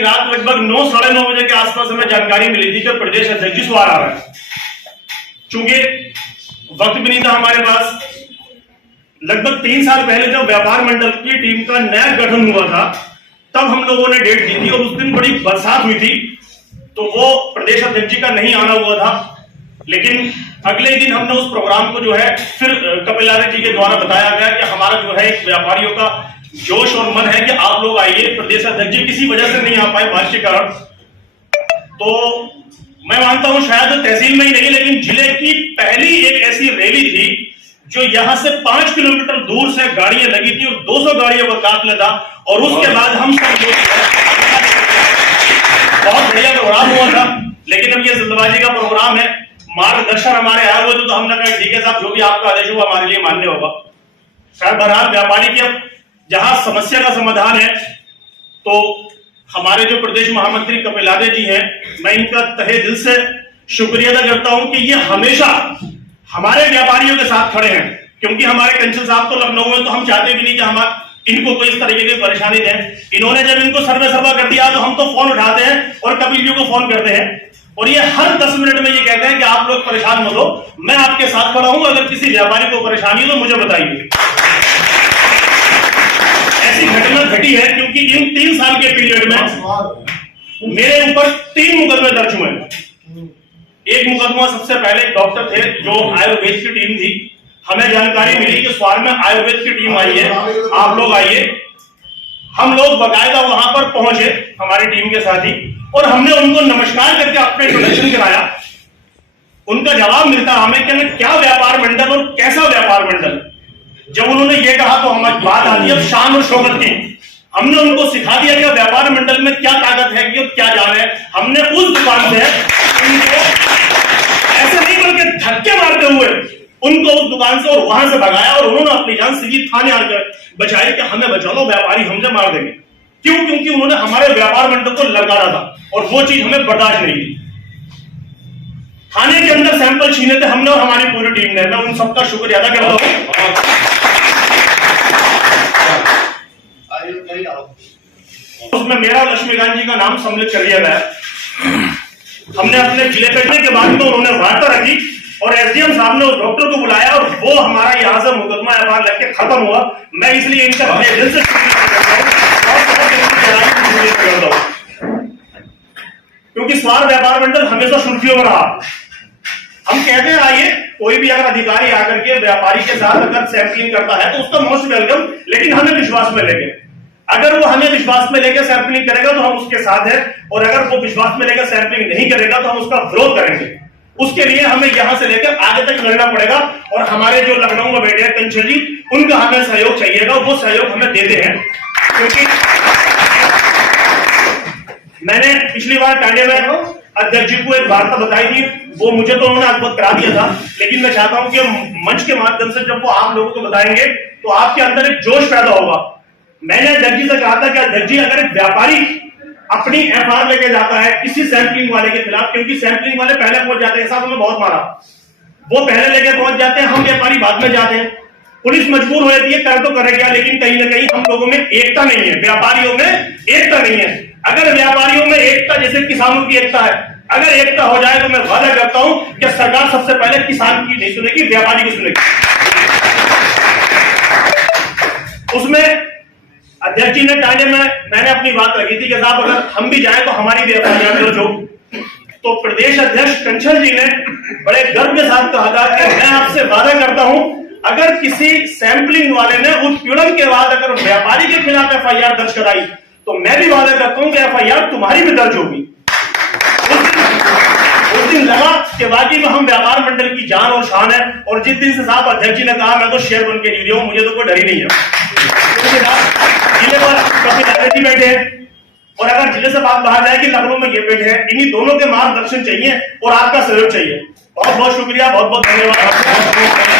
की रात लगभग 9 साढ़े 9 बजे के आसपास हमें जानकारी मिली थी कि प्रदेश अध्यक्ष जी सवार आ रहे हैं। चूंकि वक्त भी नहीं था हमारे पास, लगभग 3 साल पहले जब व्यापार मंडल की टीम का नया गठन हुआ था तब हम लोगों ने डेट दी थी और उस दिन बड़ी बरसात हुई थी, तो वो प्रदेश अध्यक्ष जी का नहीं आना हुआ था। लेकिन अगले दिन हमने उस प्रोग्राम को जो है फिर कपिल लाले जी के द्वारा बताया गया कि हमारा जो है एक व्यापारियों का जोश और मन है कि आप लोग आइए। प्रदेश अध्यक्ष जी किसी वजह से नहीं आ पाए बारिश के कारण, तो मैं मानता हूं शायद तहसील में ही नहीं लेकिन जिले की पहली एक ऐसी रैली थी जो यहां से 5 किलोमीटर दूर से गाड़ियां लगी थी और 200 गाड़ियों का काफिला था। और उसके बाद हम सब लोग बहुत बढ़िया प्रोग्राम हुआ था। लेकिन अब ये जल्दबाजी का प्रोग्राम है, मार्गदर्शन हमारे आए हुए तो हमने कहा ठीक है साहब, जो भी आपका आदेश हुआ हमारे लिए मान्य होगा। शायद बहरहाल व्यापारी की अब जहां समस्या का समाधान है, तो हमारे जो प्रदेश महामंत्री कपिल लाले जी हैं, मैं इनका तहे दिल से शुक्रिया अदा करता हूं कि ये हमेशा हमारे व्यापारियों के साथ खड़े हैं। क्योंकि हमारे कंसल साहब तो लखनऊ में, तो हम चाहते भी नहीं कि हम इनको कोई इस तरीके की परेशानी दें। इन्होंने जब इनको सर्वे सर्वा कर दिया तो हम तो फोन उठाते हैं और कपिल जी को फोन करते हैं और ये हर 10 मिनट में ये कहते हैं कि आप लोग परेशान मत हो, मैं आपके साथ खड़ा हूं, अगर किसी व्यापारी को परेशानी हो तो मुझे बताइए। ऐसी घटना घटी है क्योंकि इन 3 साल के पीरियड में मेरे ऊपर 3 मुकदमे दर्ज हुए। एक मुकदमा सबसे पहले डॉक्टर थे जो आयुर्वेद की टीम थी, हमें जानकारी मिली कि स्वार में आयुर्वेद की टीम आई है, आप लोग आइए। हम लोग बकायदा वहां पर पहुंचे हमारी टीम के साथ ही और हमने उनको नमस्कार करके अपना इंट्रोडक्शन कराया। उनका जवाब मिलता हमें कि क्या व्यापार मंडल और कैसा व्यापार मंडल। जब उन्होंने ये कहा तो हमारी बात आती है शान और शौकत की। हमने उनको सिखा दिया कि व्यापार मंडल में क्या ताकत है कि क्या जान है। हमने उस दुकान से उनको ऐसे नहीं बल्कि धक्के मारते हुए उनको उस दुकान से और वहां से भगाया और उन्होंने अपनी जान सीधी थाने आकर बचाई कि हमें बचा लो, व्यापारी हमसे मार देंगे। क्यों? क्योंकि उन्होंने हमारे व्यापार मंडल को ललकारा था और वो चीज हमें बर्दाश्त नहीं थी। थाने के अंदर सैंपल छीने थे हमने और हमारी पूरी टीम ने। मैं उन सबका शुक्रिया अदा करता हूं। उसमें मेरा लक्ष्मीकांत जी का नाम सम्मिलित कर दिया गया। हमने अपने जिले बैठने के बाद में उन्होंने वार्ता रखी और एसडीएम साहब ने उस डॉक्टर को बुलाया और वो हमारा यहां से मुकदमा एफआईआर लग के खत्म हुआ। मैं इसलिए इनका दिल से शुक्रिया करता हूं क्योंकि स्वार व्यापार मंडल हमेशा सुर्खियों में रहा। हम कहते हैं आइए, कोई भी अगर अधिकारी आकर के व्यापारी के साथ अगर सैंपलिंग करता है तो उसका मोस्ट वेलकम, लेकिन हमें विश्वास में लेके, अगर वो हमें विश्वास में लेकर सैंपलिंग करेगा तो हम उसके साथ हैं और अगर वो विश्वास में लेकर सैंपलिंग नहीं करेगा तो हम उसका विरोध करेंगे। उसके लिए हमें यहां से लेकर आगे तक लड़ना पड़ेगा और हमारे जो लखनऊ में बैठे हैं कंचल जी, उनका हमें सहयोग चाहिएगा, वो सहयोग हमें देते हैं। क्योंकि मैंने पिछली बार टांडे में अध्यक्ष जी को एक वार्ता बताई थी, वो मुझे तो उन्होंने अवगत करा दिया था, लेकिन मैं चाहता हूं कि मंच के माध्यम से जब वो आप लोगों को बताएंगे तो आपके अंदर एक जोश पैदा होगा। मैंने अध्यक्ष जी से कहा था कि अध्यक्ष जी, अगर एक व्यापारी अपनी एफआईआर लेके जाता है किसी सैंपलिंग वाले के खिलाफ, क्योंकि सैंपलिंग वाले पहले पहुंच जाते हैं, साहब हमें बहुत मारा, वो पहले लेके पहुंच जाते हैं, हम व्यापारी बाद में जाते हैं। पुलिस मजबूर हो जाती है, कर तो करे क्या, लेकिन कहीं ना कहीं हम लोगों में एकता नहीं है, व्यापारियों में एकता नहीं है। अगर व्यापारियों में एकता जैसे किसानों की एकता है, अगर एकता हो जाए तो मैं वादा करता हूं कि सरकार सबसे पहले किसान की नहीं सुनेगी, व्यापारी की सुनेगी। उसमें अध्यक्ष जी ने टांडे में मैंने अपनी बात रखी थी कि साहब अगर हम भी जाएं तो हमारी भी एफआईआर दर्ज हो। तो प्रदेश अध्यक्ष कंचल जी ने बड़े गर्व के साथ कहा था कि मैं आपसे वादा करता हूं, अगर किसी सैंपलिंग वाले ने उत्पीड़न के बाद अगर व्यापारी के खिलाफ एफआईआर दर्ज कराई तो मैं भी वादा करता हूं कि एफआईआर तुम्हारी भी दर्ज होगी। उस दिन लगा कि वाकई में हम व्यापार मंडल की जान और शान है। और जिस दिन से साहब अध्यक्ष जी ने कहा मैं तो शेर बन के जी रहा हूं, मुझे तो कोई डर ही नहीं है। जिले पर कपिल लाले जी बैठे हैं और अगर जिले से बात बाहर जाए कि लखनऊ में ये बैठे हैं, इन्हीं दोनों के मार्गदर्शन चाहिए और आपका सहयोग चाहिए। बहुत बहुत शुक्रिया, बहुत बहुत धन्यवाद।